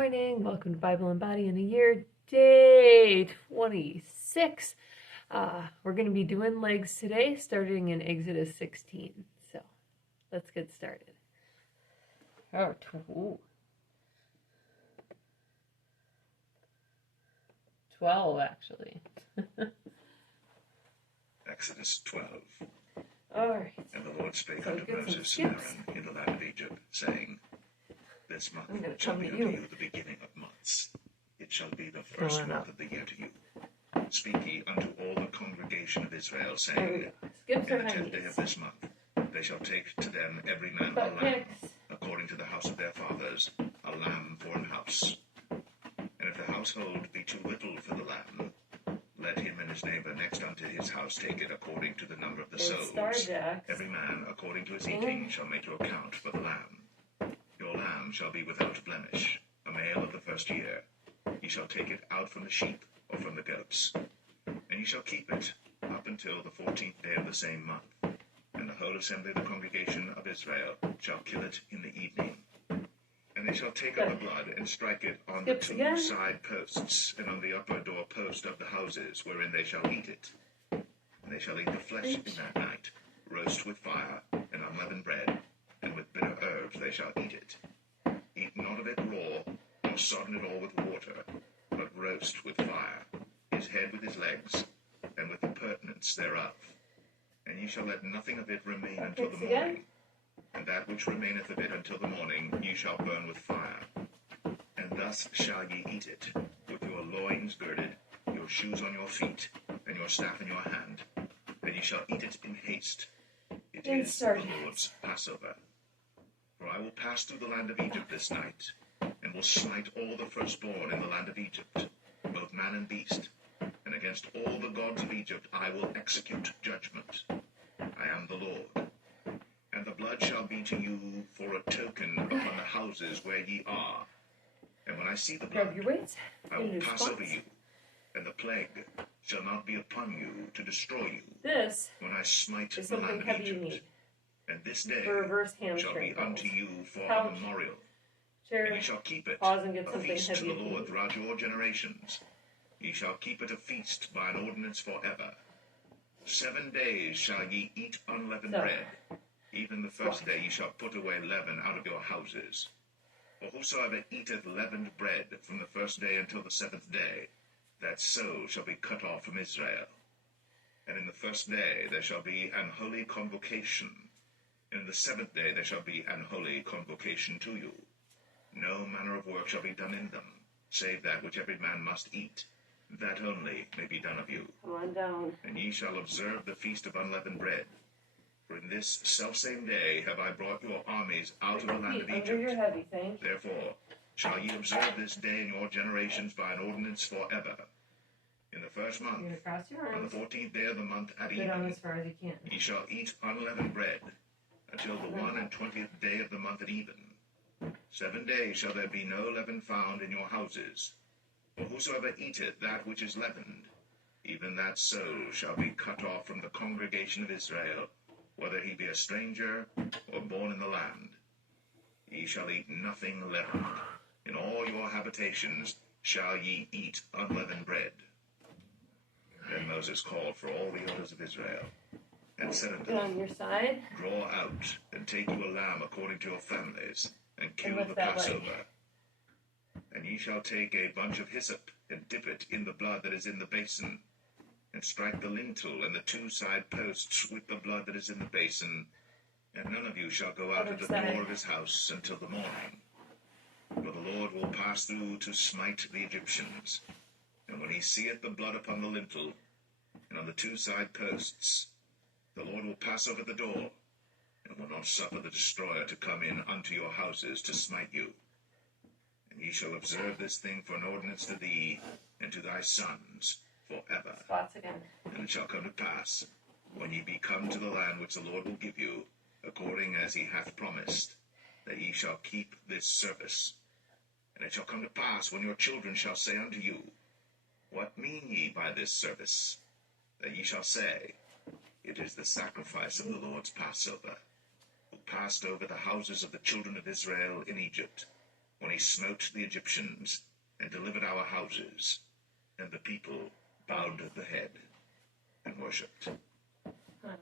morning. Welcome to Bible and Body in a Year, day 26. We're going to be doing legs today, starting in Exodus 16. So let's get started. 12, actually. Exodus 12. All right. And the Lord spake unto Moses and Aaron in the land of Egypt, saying, This month shall be unto you the beginning of months. It shall be the first month of the year to you. Speak ye unto all the congregation of Israel, saying, In the 10th day of this month they shall take to them every man a lamb, according to the house of their fathers, a lamb for an house. And if the household be too little for the lamb, let him and his neighbor next unto his house take it according to the number of the souls. Every man according to his eating shall make your account for the lamb. Your lamb shall be without blemish, a male of the first year. Ye shall take it out from the sheep or from the goats. And ye shall keep it up until the 14th day of the same month. And the whole assembly of the congregation of Israel shall kill it in the evening. And they shall take up the blood and strike it on the two side posts and on the upper door post of the houses wherein they shall eat it. And they shall eat the flesh in that night, roast with fire and unleavened bread, and with bitter herbs they shall eat it. Eat not of it raw, nor sodden it all with water, but roast with fire, his head with his legs, and with the purtenance thereof. And ye shall let nothing of it remain until the morning. And that which remaineth of it until the morning ye shall burn with fire. And thus shall ye eat it, with your loins girded, your shoes on your feet, and your staff in your hand. And ye shall eat it in haste. It is the Lord's Passover. For I will pass through the land of Egypt this night, and will smite all the firstborn in the land of Egypt, both man and beast. And against all the gods of Egypt I will execute judgment. I am the Lord. And the blood shall be to you for a token upon the houses where ye are. And when I see the blood, I will pass over you, and the plague shall not be upon you to destroy you. This when I smite is the land something of heavy you Egypt. need. And this day For reverse shall be hamstring unto curls. you for Couch, a memorial. chair, And ye shall keep it pause and get a something feast to heavy the if you Lord need. throughout your generations. Ye shall keep it a feast by an ordinance forever. 7 days shall ye eat unleavened bread. Even the first day ye shall put away leaven out of your houses. For whosoever eateth leavened bread from the first day until the 7th day, that soul shall be cut off from Israel. And in the first day there shall be an holy convocation. And in the 7th day there shall be an holy convocation to you. No manner of work shall be done in them, save that which every man must eat. That only may be done of you. Come on down. And ye shall observe the feast of unleavened bread. For in this selfsame day have I brought your armies out of the land of Egypt. Therefore shall ye observe this day in your generations by an ordinance forever. In the first month, on the 14th day of the month at evening, ye shall eat unleavened bread, until the 21st day of the month at even. 7 days shall there be no leaven found in your houses. For whosoever eateth that which is leavened, even that soul shall be cut off from the congregation of Israel, whether he be a stranger or born in the land. Ye shall eat nothing leavened. In all your habitations shall ye eat unleavened bread. Then Moses called for all the elders of Israel, and said unto them, Draw out, and take you a lamb according to your families, and kill the Passover. And ye shall take a bunch of hyssop, and dip it in the blood that is in the basin, and strike the lintel and the two side posts with the blood that is in the basin, and none of you shall go out of the door of his house until the morning. For the Lord will pass through to smite the Egyptians. And when he seeth the blood upon the lintel, and on the two side posts, the Lord will pass over the door, and will not suffer the destroyer to come in unto your houses to smite you. And ye shall observe this thing for an ordinance to thee and to thy sons forever. And it shall come to pass, when ye be come to the land which the Lord will give you, according as he hath promised, that ye shall keep this service. And it shall come to pass, when your children shall say unto you, What mean ye by this service? That ye shall say, It is the sacrifice of the Lord's Passover, who passed over the houses of the children of Israel in Egypt, when he smote the Egyptians and delivered our houses. And the people bowed the head and worshipped.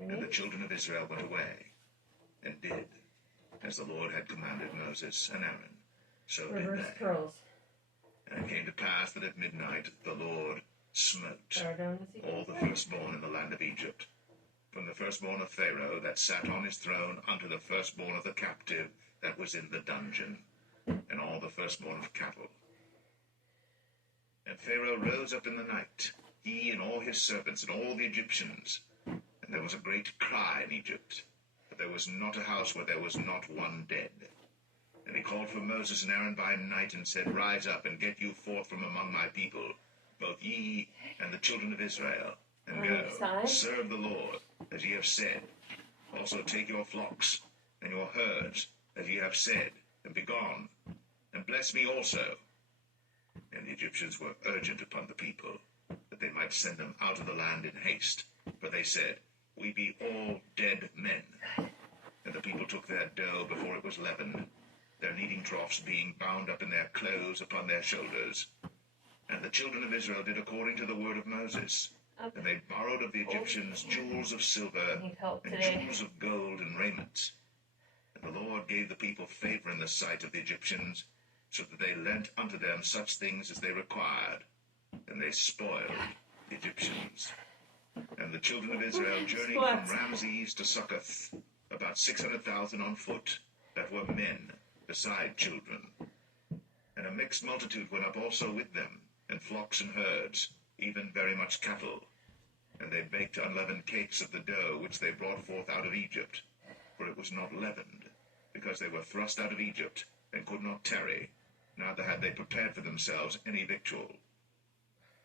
And the children of Israel went away and did as the Lord had commanded Moses and Aaron. So did they. Curls. And it came to pass that at midnight the Lord smote all the firstborn in the land of Egypt, from the firstborn of Pharaoh that sat on his throne unto the firstborn of the captive that was in the dungeon, and all the firstborn of cattle. And Pharaoh rose up in the night, he and all his servants and all the Egyptians, and there was a great cry in Egypt, but there was not a house where there was not one dead. And he called for Moses and Aaron by night, and said, Rise up, and get you forth from among my people, both ye and the children of Israel, and go, serve the Lord, as ye have said. Also take your flocks and your herds, as ye have said, and be gone, and bless me also. And the Egyptians were urgent upon the people, that they might send them out of the land in haste. For they said, We be all dead men. And the people took their dough before it was leavened, their kneading troughs being bound up in their clothes upon their shoulders. And the children of Israel did according to the word of Moses. And they borrowed of the Egyptians jewels of silver and jewels of gold and raiment. And the Lord gave the people favor in the sight of the Egyptians, so that they lent unto them such things as they required, and they spoiled the Egyptians. And the children of Israel journeyed from Ramses to Succoth, about 600,000 on foot, that were men, beside children. And a mixed multitude went up also with them, and flocks and herds, even very much cattle. And they baked unleavened cakes of the dough which they brought forth out of Egypt, for it was not leavened, because they were thrust out of Egypt, and could not tarry, neither had they prepared for themselves any victual.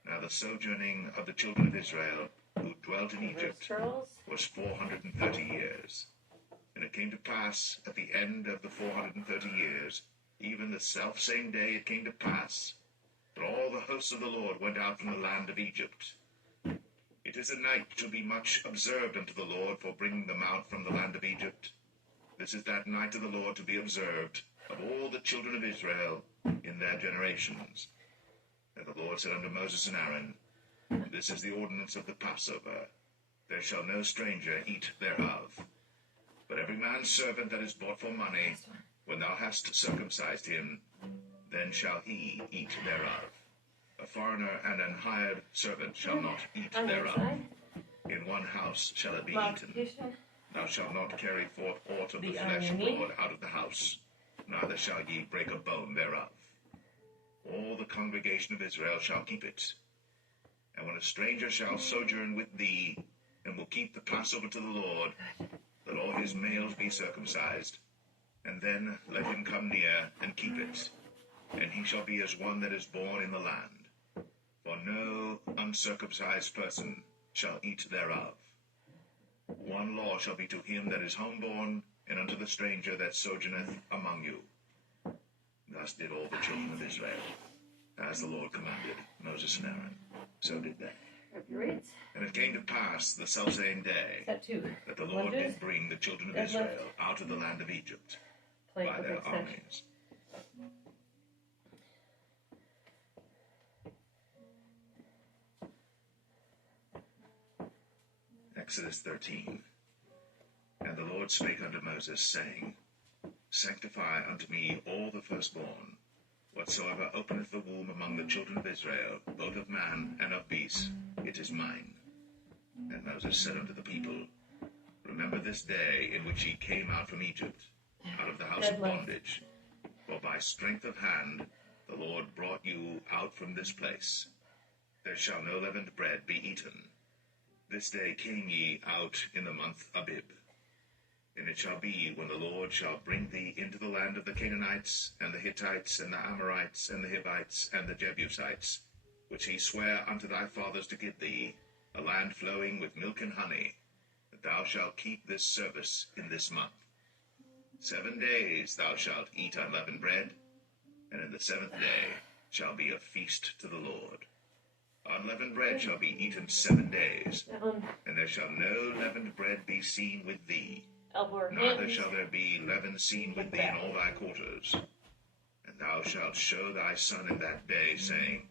Now the sojourning of the children of Israel, who dwelt in Egypt, was 430 years. And it came to pass, at the end of the 430 years, even the selfsame day it came to pass, that all the hosts of the Lord went out from the land of Egypt. It is a night to be much observed unto the Lord for bringing them out from the land of Egypt. This is that night of the Lord to be observed of all the children of Israel in their generations. And the Lord said unto Moses and Aaron, This is the ordinance of the Passover. There shall no stranger eat thereof. But every man's servant that is bought for money, when thou hast circumcised him, then shall he eat thereof. A foreigner and an hired servant shall not eat thereof. In one house shall it be eaten. Thou shalt not carry forth aught of the flesh abroad out of the house, neither shall ye break a bone thereof. All the congregation of Israel shall keep it. And when a stranger shall sojourn with thee, and will keep the Passover to the Lord, let all his males be circumcised, and then let him come near and keep it. And he shall be as one that is born in the land. For no uncircumcised person shall eat thereof. One law shall be to him that is homeborn, and unto the stranger that sojourneth among you. Thus did all the children of Israel, as the Lord commanded Moses and Aaron. So did they. And it came to pass the selfsame day that the Lord did bring the children of Israel out of the land of Egypt by their armies. Exodus 13. And the Lord spake unto Moses, saying, Sanctify unto me all the firstborn, whatsoever openeth the womb among the children of Israel, both of man and of beast, it is mine. And Moses said unto the people, Remember this day in which ye came out from Egypt, out of the house of bondage. For by strength of hand the Lord brought you out from this place. There shall no leavened bread be eaten. This day came ye out in the month Abib. And it shall be, when the Lord shall bring thee into the land of the Canaanites, and the Hittites, and the Amorites, and the Hivites, and the Jebusites, which he sware unto thy fathers to give thee, a land flowing with milk and honey, that thou shalt keep this service in this month. 7 days thou shalt eat unleavened bread, and in the 7th day shall be a feast to the Lord. Unleavened bread shall be eaten 7 days, and there shall no leavened bread be seen with thee. Neither shall there be leaven seen with thee in all thy quarters. And And thou shalt show thy son in that day, saying,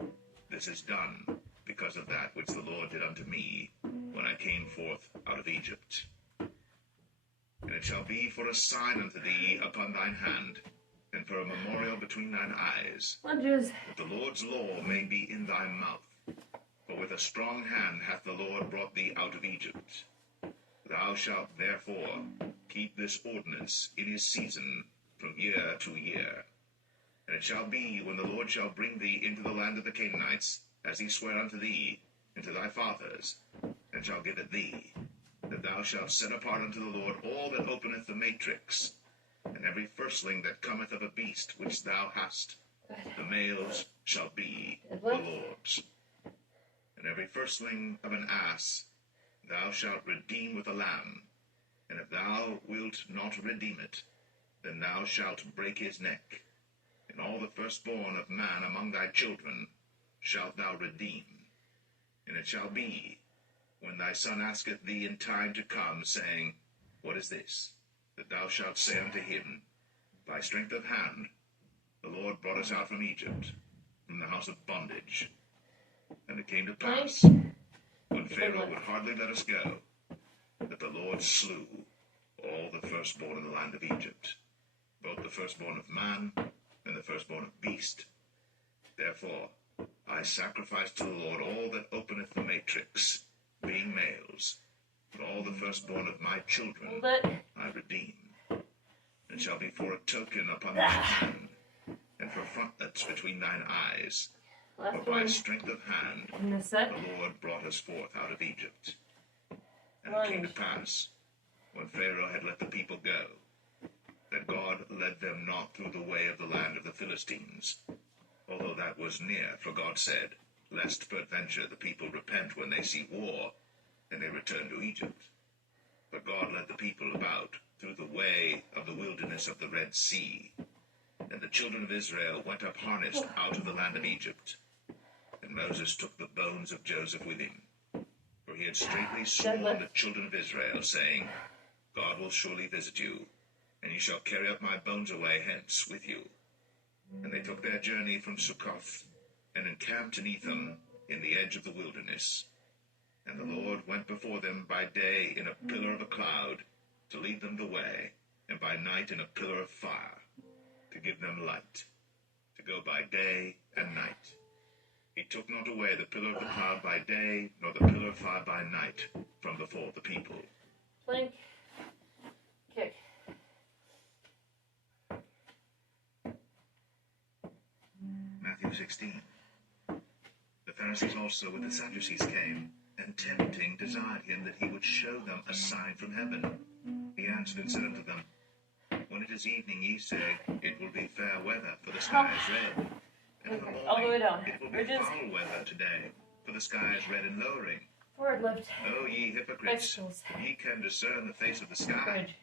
This is done because of that which the Lord did unto me when I came forth out of Egypt. And it shall be for a sign unto thee upon thine hand, and for a memorial between thine eyes, Lunges. that the Lord's law may be in thy mouth. For with a strong hand hath the Lord brought thee out of Egypt. Thou shalt therefore keep this ordinance in his season from year to year. And it shall be, when the Lord shall bring thee into the land of the Canaanites, as he sware unto thee and to thy fathers, and shall give it thee, that thou shalt set apart unto the Lord all that openeth the matrix, and every firstling that cometh of a beast which thou hast, the males shall be the Lord's. And every firstling of an ass thou shalt redeem with a lamb, and if thou wilt not redeem it, then thou shalt break his neck. And all the firstborn of man among thy children shalt thou redeem. And it shall be, when thy son asketh thee in time to come, saying, What is this? That thou shalt say unto him, By strength of hand the Lord brought us out from Egypt, from the house of bondage. And it came to pass, when Pharaoh would hardly let us go, that the Lord slew all the firstborn in the land of Egypt, both the firstborn of man and the firstborn of beast. Therefore I sacrifice to the Lord all that openeth the matrix, being males, but all the firstborn of my children I redeem. And shall be for a token upon thine hand, and for frontlets between thine eyes. For by strength of hand the Lord brought us forth out of Egypt. And it came to pass, when Pharaoh had let the people go, that God led them not through the way of the land of the Philistines, although that was near, for God said, Lest peradventure the people repent when they see war, and they return to Egypt. But God led the people about through the way of the wilderness of the Red Sea. And the children of Israel went up harnessed out of the land of Egypt. And Moses took the bones of Joseph with him, for he had straitly sworn the children of Israel, saying, God will surely visit you, and ye shall carry up my bones away hence with you. And they took their journey from Succoth, and encamped in Etham, in the edge of the wilderness. And the Lord went before them by day in a pillar of a cloud, to lead them the way, and by night in a pillar of fire, to give them light, to go by day and night. He took not away the pillar of the cloud by day, nor the pillar of fire by night, from before the people. Plank. Kick. Matthew 16. The Pharisees also with the Sadducees came, and tempting desired him that he would show them a sign from heaven. He answered and said unto them, When it is evening, ye say, It will be fair weather, for the sky is red. And in the morning, All the way down. it will be Bridges. foul weather today, for the sky is red and lowering. Forward lift. O ye hypocrites, Bicycles. ye can discern the face of the sky, Bridge.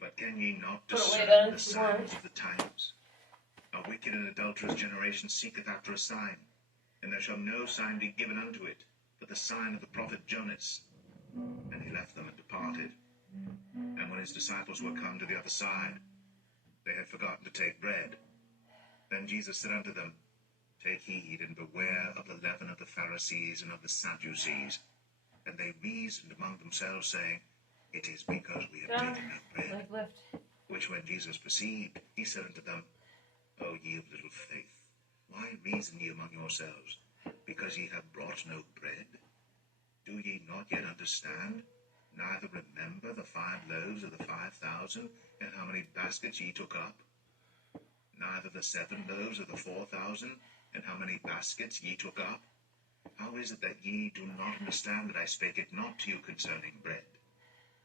but can ye not Put it way discern down the if you want. signs of the times? A wicked and adulterous generation seeketh after a sign, and there shall no sign be given unto it, but the sign of the prophet Jonas. And he left them and departed. And when his disciples were come to the other side, they had forgotten to take bread. Then Jesus said unto them, Take heed and beware of the leaven of the Pharisees and of the Sadducees. And they reasoned among themselves, saying, It is because we have Down. taken no bread. Leg lift. Which when Jesus perceived, he said unto them, O ye of little faith, why reason ye among yourselves, because ye have brought no bread? Do ye not yet understand, neither remember the 5 loaves of the 5,000, and how many baskets ye took up? Neither the 7 loaves of the 4,000, and how many baskets ye took up? How is it that ye do not understand that I spake it not to you concerning bread,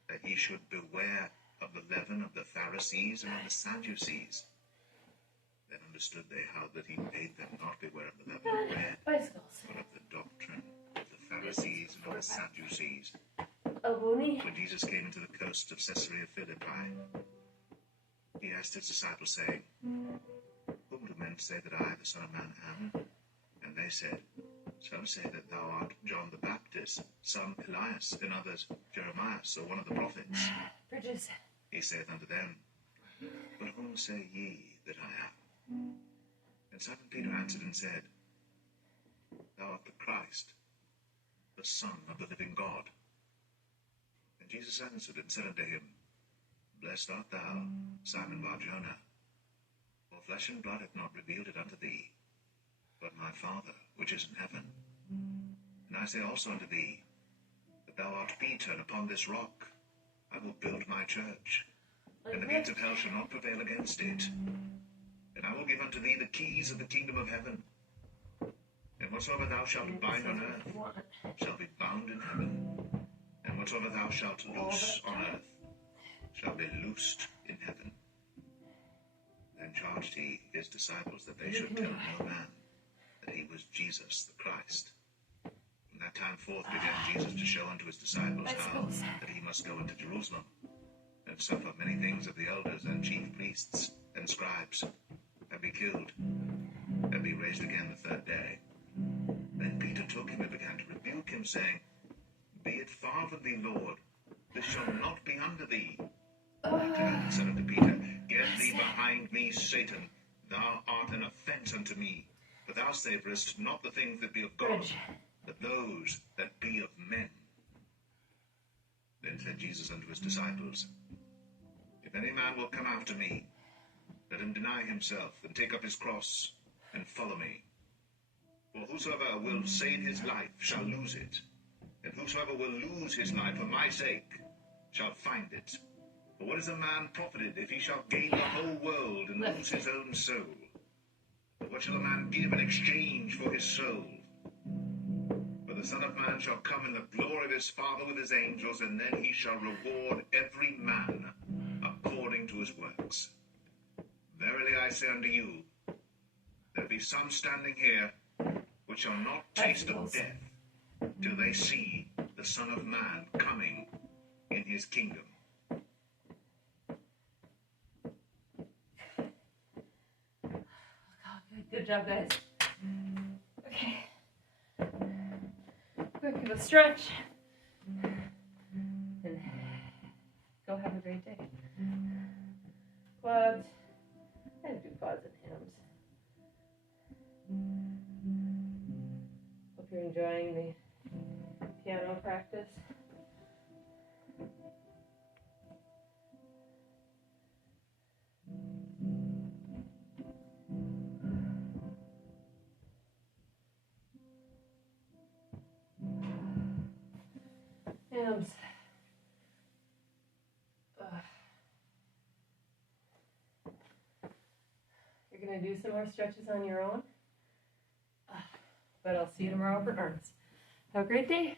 that ye should beware of the leaven of the Pharisees and of the Sadducees? Then understood they how that he bade them not beware of the leaven of bread, Bicycles. but of the doctrine of the Pharisees and of the Sadducees. Elbow knee. When Jesus came into the coast of Caesarea Philippi, he asked his disciples, saying, Whom do men say that I, the Son of Man, am? And they said, Some say that thou art John the Baptist, some Elias, and others Jeremiah, or one of the prophets. Bridges. He saith unto them, But whom say ye that I am? And Simon Peter answered and said, Thou art the Christ, the Son of the living God. And Jesus answered and said unto him, Blessed art thou, Simon Bar-Jonah, for flesh and blood hath not revealed it unto thee, but my Father which is in heaven. And I say also unto thee, that thou art Peter, and upon this rock I will build my church, and the gates of hell shall not prevail against it. And I will give unto thee the keys of the kingdom of heaven. And whatsoever thou shalt bind on earth shall be bound in heaven, and whatsoever thou shalt loose on earth shall be loosed in heaven. Then charged he his disciples that they should tell no man that he was Jesus the Christ. From that time forth began Jesus to show unto his disciples how that he must go into Jerusalem, and suffer many things of the elders and chief priests and scribes, and be killed, and be raised again the third day. Then Peter took him and began to rebuke him, saying, Be it far from thee, Lord, this shall not be unto thee. He turned and said unto Peter, Get thee behind me, Satan, thou art an offense unto me, for thou savorest not the things that be of God, but those that be of men. Then said Jesus unto his disciples, If any man will come after me, let him deny himself, and take up his cross, and follow me. For whosoever will save his life shall lose it, and whosoever will lose his life for my sake shall find it. For what is a man profited if he shall gain the whole world and lose his own soul? But what shall a man give in exchange for his soul? For the Son of Man shall come in the glory of his Father with his angels, and then he shall reward every man according to his works. Verily I say unto you, there be some standing here which shall not taste of death till they see the Son of Man coming in his kingdom. Good job, guys. Okay. Quick, give a stretch. And go have a great day. Quads. I'm going to do quads and hams. Hope you're enjoying the piano practice. Hams. You're going to do some more stretches on your own. But I'll see you tomorrow for arms. Have a great day.